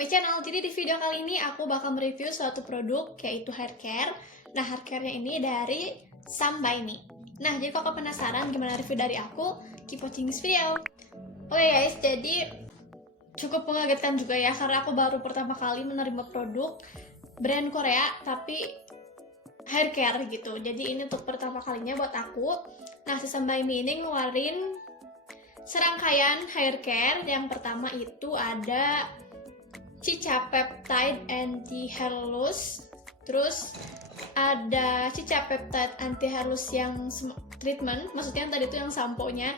my channel. Jadi di video kali ini aku bakal mereview suatu produk yaitu hair care. Nah, hair care-nya ini dari Some by Me. Nah, jadi kalau kalian penasaran gimana review dari aku, keep watching this video. Oke guys, jadi cukup mengagetkan juga ya, karena aku baru pertama kali menerima produk brand Korea tapi hair care gitu. Jadi ini untuk pertama kalinya buat aku. Nah, si Some by Me ini ngeluarin serangkaian hair care. Yang pertama itu ada Cica Peptide Anti Hair Loss, terus ada Cica Peptide Anti Hair Loss yang treatment, maksudnya yang tadi itu yang sampo-nya,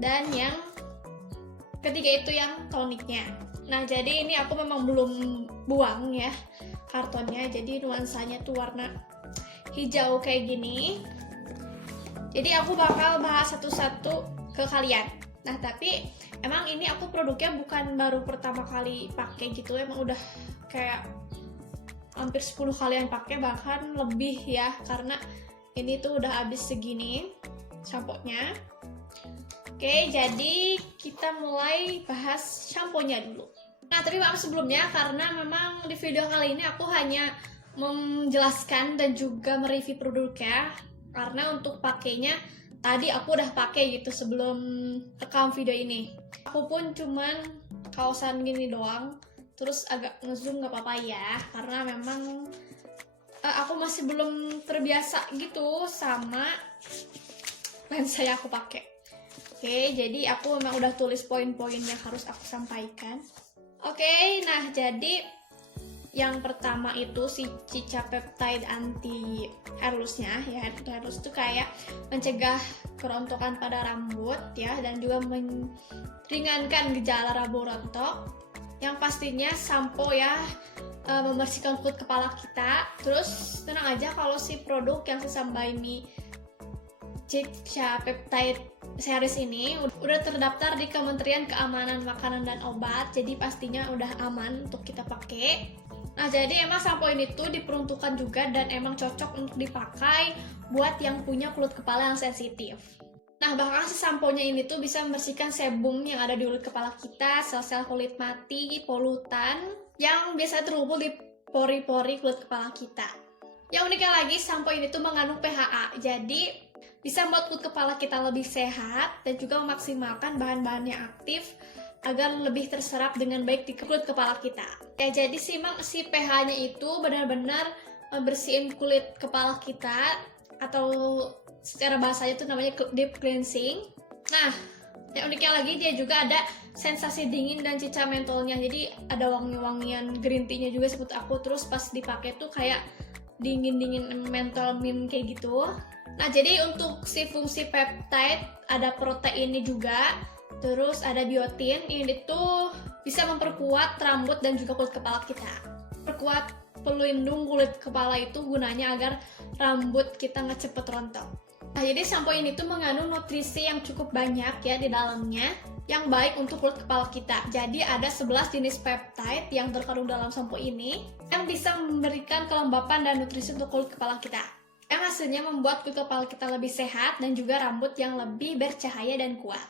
dan yang ketiga itu yang toniknya. Nah, jadi ini aku memang belum buang ya kartonnya, jadi nuansanya tuh warna hijau kayak gini. Jadi aku bakal bahas satu-satu ke kalian. Nah, tapi emang ini aku produknya bukan baru pertama kali pakai gitu, emang udah kayak hampir 10 kalian pakai, bahkan lebih ya, karena ini tuh udah habis segini sampo-nya. Oke, jadi kita mulai bahas shampoo-nya dulu. Nah, tapi maaf sebelumnya karena memang di video kali ini aku hanya menjelaskan dan juga mereview produknya, karena untuk pakainya tadi aku udah pakai gitu sebelum rekam video ini. Aku pun cuman kaosan gini doang, terus agak ngezoom nggak apa-apa ya, karena memang aku masih belum terbiasa gitu sama lensa yang aku pakai. Oke, jadi aku memang udah tulis poin-poin yang harus aku sampaikan. Oke, nah jadi yang pertama itu si Cica Peptide Anti Hair Loss-nya ya. Hair loss itu kayak mencegah kerontokan pada rambut ya, dan juga meringankan gejala rambut rontok. Yang pastinya sampo ya, membersihkan kulit kepala kita. Terus tenang aja kalau si produk yang si Some by Me Cica Peptide series ini udah terdaftar di Kementerian Keamanan Makanan dan Obat, jadi pastinya udah aman untuk kita pakai. Nah, jadi emang sampo ini tuh diperuntukkan juga dan emang cocok untuk dipakai buat yang punya kulit kepala yang sensitif. Nah, bahkan si samponya ini tuh bisa membersihkan sebum yang ada di kulit kepala kita, sel-sel kulit mati, polutan yang biasa terkumpul di pori-pori kulit kepala kita. Yang uniknya lagi, sampo ini tuh mengandung PHA, jadi bisa membuat kulit kepala kita lebih sehat dan juga memaksimalkan bahan-bahan yang aktif agar lebih terserap dengan baik di kulit kepala kita. Ya, jadi si pH-nya itu benar-benar bersihin kulit kepala kita, atau secara bahasanya itu namanya deep cleansing. Nah, yang uniknya lagi dia juga ada sensasi dingin dan cica mentolnya. Jadi ada wangi-wangian green tea-nya juga seperti aku. Terus pas dipakai tuh kayak dingin-dingin mentol mint kayak gitu. Nah, jadi untuk si fungsi peptide ada proteinnya juga. Terus ada biotin, ini tuh bisa memperkuat rambut dan juga kulit kepala kita. Perkuat pelindung kulit kepala itu gunanya agar rambut kita nggak cepet rontok. Nah, jadi sampo ini tuh mengandung nutrisi yang cukup banyak ya di dalamnya, yang baik untuk kulit kepala kita. Jadi ada 11 jenis peptide yang terkandung dalam sampo ini yang bisa memberikan kelembapan dan nutrisi untuk kulit kepala kita, yang hasilnya membuat kulit kepala kita lebih sehat dan juga rambut yang lebih bercahaya dan kuat.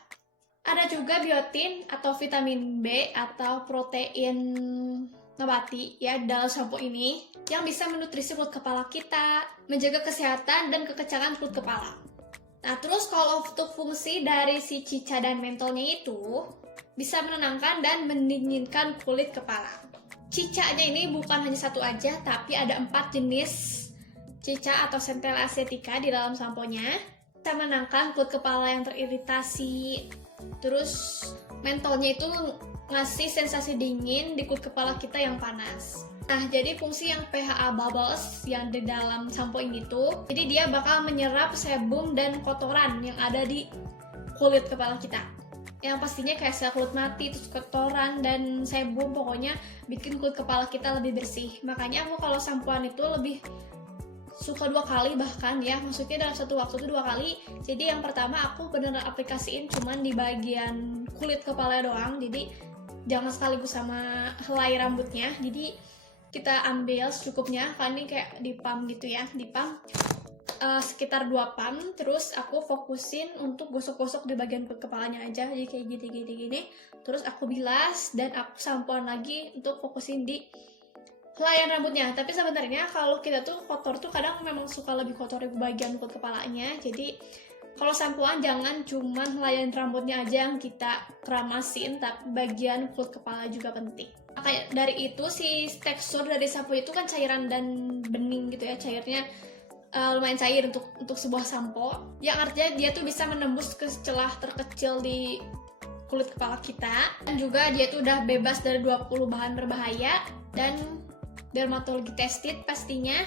Ada juga biotin atau vitamin B atau protein nabati ya dalam sampo ini, yang bisa menutrisi kulit kepala kita, menjaga kesehatan dan kekencangan kulit kepala. Nah, terus kalau untuk fungsi dari si cica dan mentolnya itu bisa menenangkan dan mendinginkan kulit kepala. Cicanya ini bukan hanya satu aja, tapi ada 4 jenis cica atau centella asiatica di dalam samponya. Bisa menenangkan kulit kepala yang teriritasi. Terus mentolnya itu ngasih sensasi dingin di kulit kepala kita yang panas. Nah, jadi fungsi yang PHA bubbles yang di dalam sampo ini tuh, jadi dia bakal menyerap sebum dan kotoran yang ada di kulit kepala kita. Yang pastinya kayak sel kulit mati, terus kotoran dan sebum, pokoknya bikin kulit kepala kita lebih bersih. Makanya aku kalau sampoan itu lebih suka 2 kali bahkan ya, maksudnya dalam satu waktu itu 2 kali. Jadi yang pertama aku beneran aplikasiin cuman di bagian kulit kepala doang, jadi jangan sekaligus sama helai rambutnya. Jadi kita ambil secukupnya, kan ini kayak dipam gitu ya, dipam. sekitar 2 pump, terus aku fokusin untuk gosok-gosok di bagian kulit kepalanya aja, jadi kayak gini, terus aku bilas dan aku sampoan lagi untuk fokusin di helaian rambutnya. Tapi sebenarnya kalau kita tuh kotor tuh kadang memang suka lebih kotor di bagian kulit kepalanya, jadi kalau sampoan jangan cuman helaian rambutnya aja yang kita keramasin, tapi bagian kulit kepala juga penting. Kayak dari itu si tekstur dari sampo itu kan cairan dan bening gitu ya, cairnya lumayan cair untuk sebuah sampo, yang artinya dia tuh bisa menembus ke celah terkecil di kulit kepala kita, dan juga dia tuh udah bebas dari 20 bahan berbahaya dan dermatologi tested pastinya.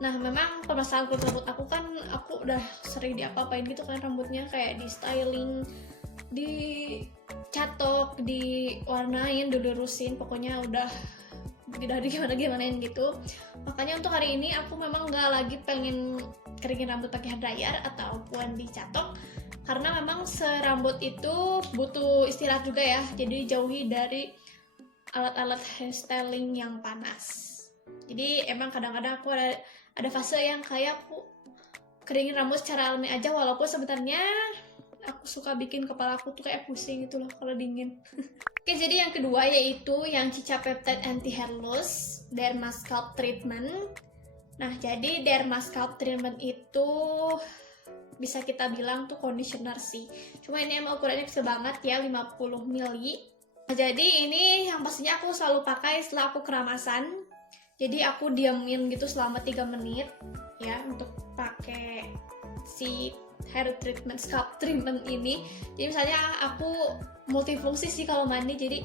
Nah, memang permasalahan kulit rambut aku kan, aku udah sering diapa-apain gitu kan rambutnya, kayak di styling, di catok, diwarnain, dilurusin, pokoknya udah gimanain gitu. Makanya untuk hari ini aku memang nggak lagi pengen keringin rambut pakai hair dryer ataupun dicatok, karena memang serambut itu butuh istirahat juga ya, jadi jauhi dari alat-alat hairstyling yang panas. Jadi emang kadang-kadang aku ada fase yang kayak aku keringin rambut secara alami aja, walaupun sebenarnya aku suka bikin kepala aku tuh kayak pusing gitu loh kalau dingin. Oke, jadi yang kedua yaitu yang Cica Peptide Anti Hair Loss Derma Scalp Treatment. Nah, jadi Derma Scalp Treatment itu bisa kita bilang tuh conditioner sih. Cuma ini emang ukurannya kecil banget ya, 50 ml. Nah, jadi ini yang pastinya aku selalu pakai setelah aku keramasan. Jadi aku diamin gitu selama 3 menit ya untuk pakai si hair treatment, scalp treatment ini. Jadi misalnya aku multifungsi sih kalau mandi, jadi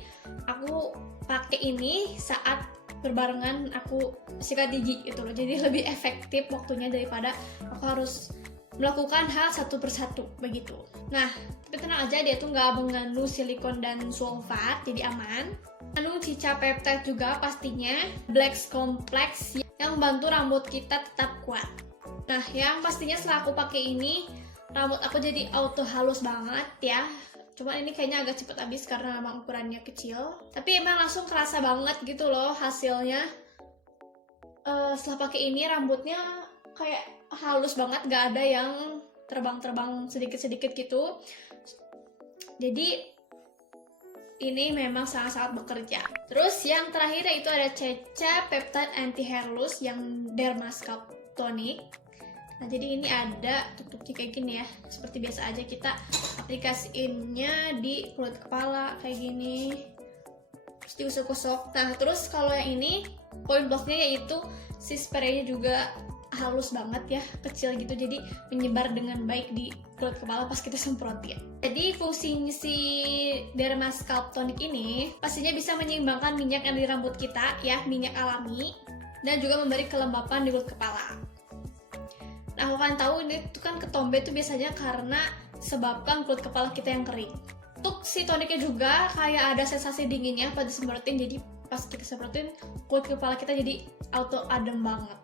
aku pakai ini saat berbarengan aku sikat gigi gitu loh, jadi lebih efektif waktunya daripada aku harus melakukan hal satu persatu begitu. Nah, tapi tenang aja, dia tuh nggak mengandung silikon dan sulfat, jadi aman. Mengandung Cica Peptide juga pastinya, Black Complex yang membantu rambut kita tetap kuat. Nah, yang pastinya setelah aku pakai ini, rambut aku jadi auto halus banget ya. Cuma ini kayaknya agak cepet habis karena memang ukurannya kecil. Tapi emang langsung kerasa banget gitu loh hasilnya. Setelah pakai ini rambutnya kayak halus banget, gak ada yang terbang-terbang sedikit-sedikit gitu. Jadi ini memang sangat-sangat bekerja. Terus yang terakhir yaitu ada Cica Peptide Anti Hair Loss yang Derma Scalp Tonic. Nah, jadi ini ada tutupnya kayak gini ya, seperti biasa aja kita aplikasiinnya di kulit kepala kayak gini, terus digosok-gosok. Nah, terus kalau yang ini poin plusnya yaitu si spraynya juga halus banget ya, kecil gitu, jadi menyebar dengan baik di kulit kepala pas kita semprotin. Jadi fungsi si Derma Scalp Tonic ini pastinya bisa menyeimbangkan minyak yang di rambut kita ya, minyak alami, dan juga memberi kelembapan di kulit kepala. Nah, aku kan tahu ini tuh kan ketombe tuh biasanya karena sebabkan kulit kepala kita yang kering. Untuk si toniknya juga kayak ada sensasi dinginnya pas disemprotin, jadi pas kita semprotin kulit kepala kita jadi auto adem banget.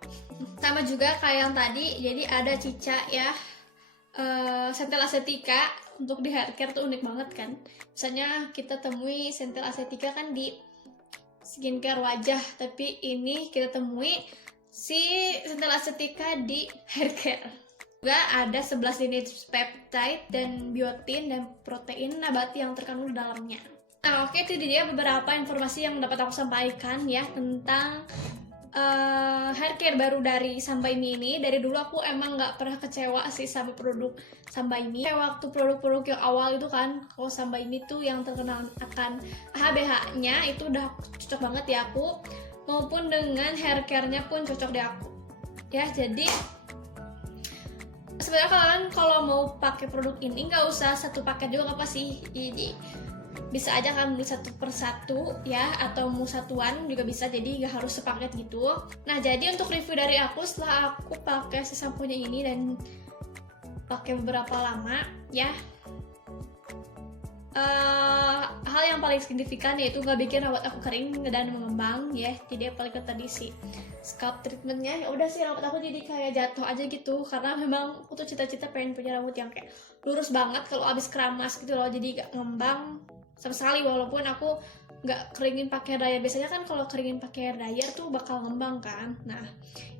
Sama juga kayak yang tadi, jadi ada Cica ya, Centel Acetica untuk di hair care tuh unik banget kan. Misalnya kita temui Centel Acetica kan di skincare wajah, tapi ini kita temui si Centel Acetica di hair care. Juga ada 11 jenis peptide dan biotin dan protein nabati yang terkandung di dalamnya. Nah, oke, itu dia beberapa informasi yang dapat aku sampaikan ya tentang hair care baru dari Sambaimi ini. Dari dulu aku emang nggak pernah kecewa sih sama produk Sambaimi. Kayak waktu produk-produk yang awal itu kan, kalau Sambaimi tuh yang terkenal akan HBH-nya itu udah cocok banget ya aku, maupun dengan hair care-nya pun cocok deh aku ya. Jadi sebenarnya kalian kalau mau pakai produk ini nggak usah satu paket juga, nggak apa sih, jadi bisa aja kan beli satu persatu ya, atau mau satuan juga bisa, jadi nggak harus sepaket gitu. Nah, jadi untuk review dari aku setelah aku pakai si sampo-nya ini dan pakai beberapa lama ya, hal yang paling signifikan yaitu nggak bikin rambut aku kering dan mengembang ya. Jadi yang paling tadi si scalp treatmentnya, ya udah sih rambut aku jadi kayak jatuh aja gitu, karena memang aku tuh cita-cita pengen punya rambut yang kayak lurus banget kalau abis keramas gitu loh, jadi gak ngembang sama sekali, walaupun aku nggak keringin pakai dryer. Biasanya kan kalau keringin pakai dryer tuh bakal ngembang kan. Nah,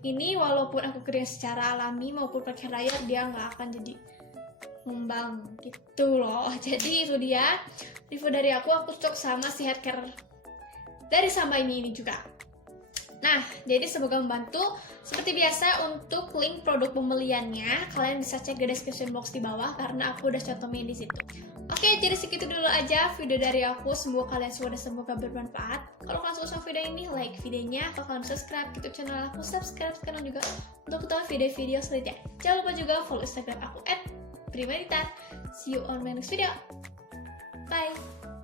ini walaupun aku kering secara alami maupun pakai dryer, dia nggak akan jadi ngembang gitu loh. Jadi itu dia review dari aku cocok sama si hair care dari Samba ini juga. Nah, jadi semoga membantu. Seperti biasa, untuk link produk pembeliannya kalian bisa cek di description box di bawah karena aku udah cantumin di situ. Oke, jadi segitu dulu aja video dari aku. Semoga kalian semua semoga bermanfaat. Kalau kalian suka sama video ini, like videonya. Kalau kalian subscribe YouTube channel aku, subscribe sekarang juga untuk ketahui video-video selanjutnya. Jangan lupa juga follow Instagram aku @primadita. See you on my next video. Bye.